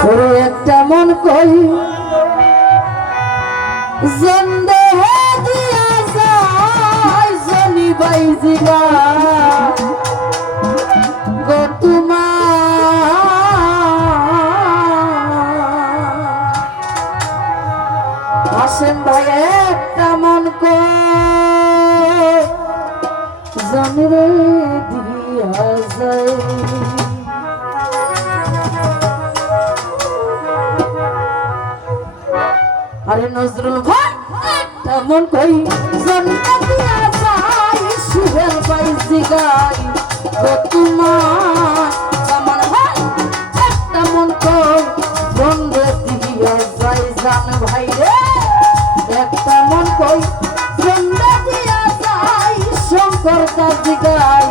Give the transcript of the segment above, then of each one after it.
ওরে একটা মন কই জন্দে দিয়া যায় জনি বাইজিগা গো তোমা আসেন ভাই একটা মন কই জনি রে দিয়া যায় আরে নজরুল ভাই তেমন কই জন্মে দিয়া যাই সুহেল বাইজি গাই ও তোমার তেমন ভাই তেমন কই জন্মে দিয়া যাই জান ভাই রে একটা মন কই জন্মে দিয়া যাই শঙ্কর দাজি গাই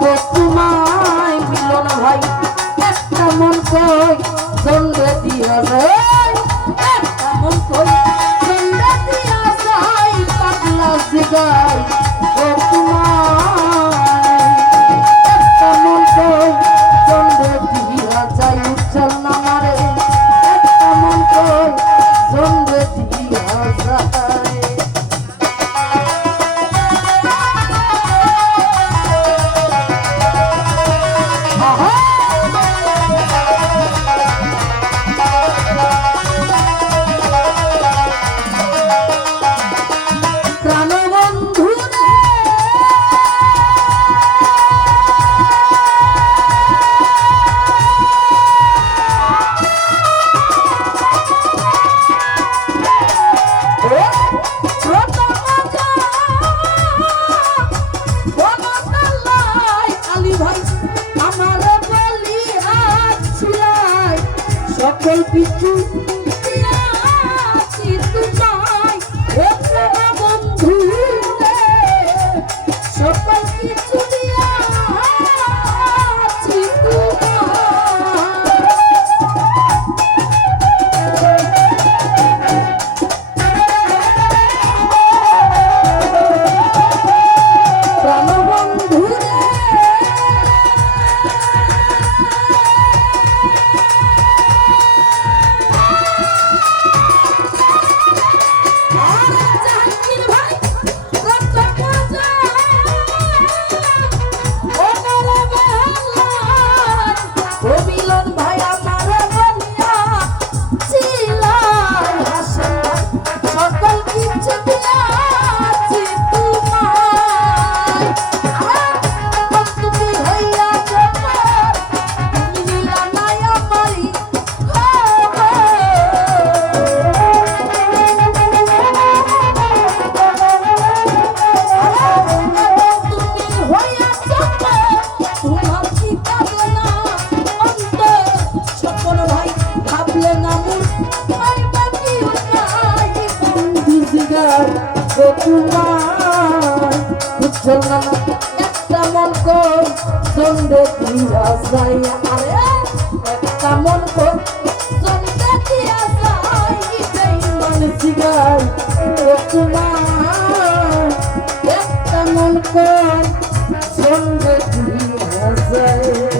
ও তোমায় মিলন ভাই একটা মন কই জন্মে দিয়া যাই মন কই জন্মে দিয়া যাই পাগলা জিগাই ও তোমায় একটা মন কই জন্মে দিয়া যাই উজ্জ্বল নামারে একটা মন কই জন্মে দিয়া যাই সকল কিছু দিয়াছি তোমায় ও প্রেমা বন্ধু সকল কিছু দিয়াছি প্রাণ বন্ধু একটা মন কই জন্মে দিয়া যাই আরে একটা মন কই জন্মে দিয়া যাই বেঈমান জিগাই ও তোমার একটা মন কই জন্মে দিয়া যাই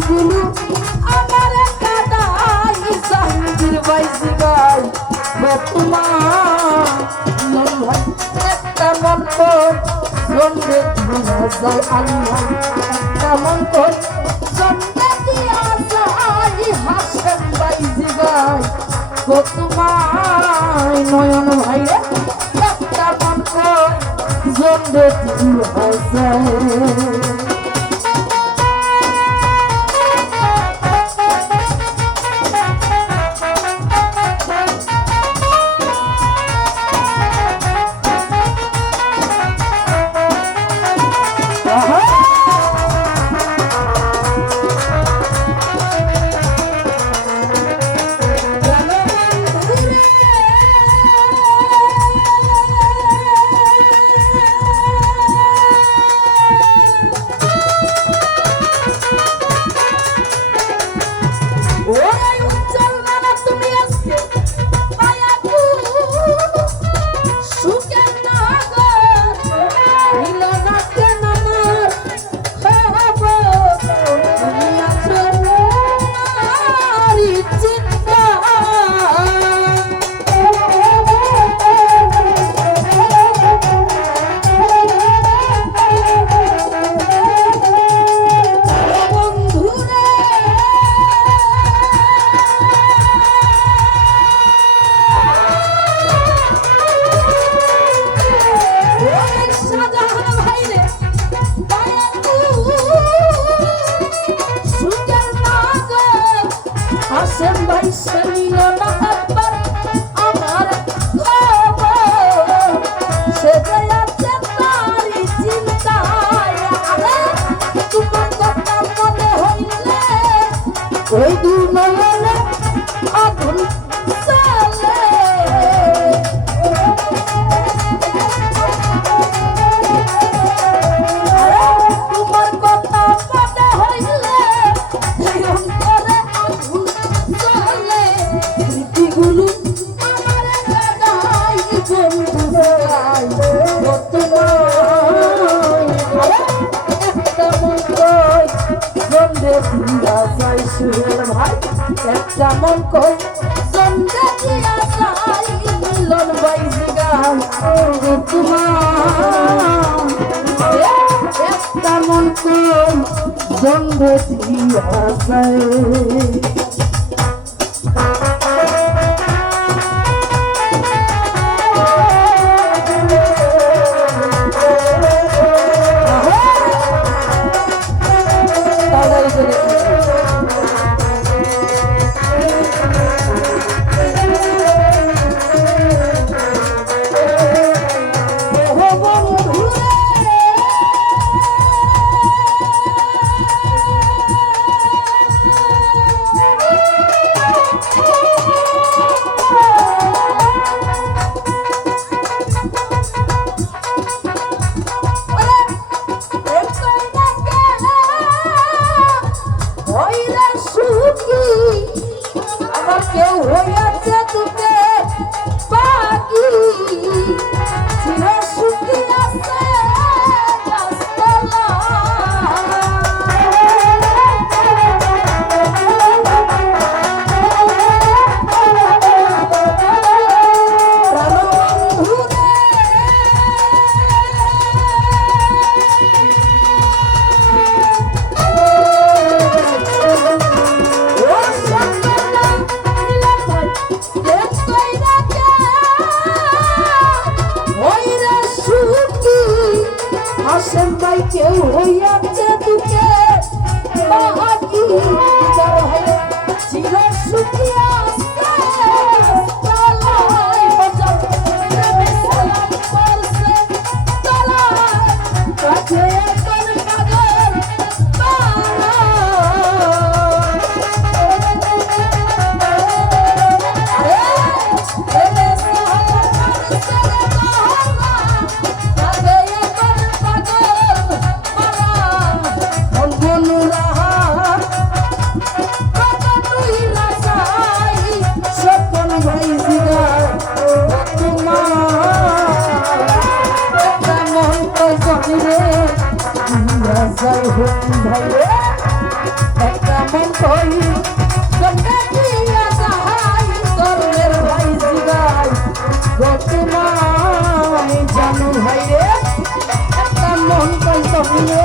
গুলু আমার কাদাই জাহাঙ্গীর বাইজি গাই তোমার ভাই একটা মন কর জন্মে দিয়া যায় আল্লাহ একটা মন কর জন্মে দিয়া যায় হাসেন বাইজি গাই তোমার নয়ন ভাই একটা মন কর জন্মে দিয়া যায় হাসেন ভাই শুনিল না একবার আমার খবর সে যাচ্ছে তারি চিন্তায় তোমার কথা মনে হইলে ওই দু নয়নে আগুন চলে তোমার কথা মনে হইলে অন্তরে আগুন চলে স্মৃতিগুলো আমার কাদাই বন্ধু যাই একটা মন কই জন্মে দিয়া যাই সুরের ভাই একটা মন কই জন্মে দিয়া যাই মিলন বাইজি গান তোমার একটা মন কই জন্মে দিয়া যাই কেউ হইয়াছে তোকে বাকি চির সুখী আছে গাছতলা হাসেন ভাই কেউ হইয়াছে তোকে বাকি চির সুখী আছে তলায় বাজার প্রেমে সালাম করছে তলায় কাছে এখন পাগল ভাই কেমন কই জন্মে দিয়া যাহাই ধর্মের ভাই জিগাই তোমায় জানু ভাই রে একটা মন কই তবে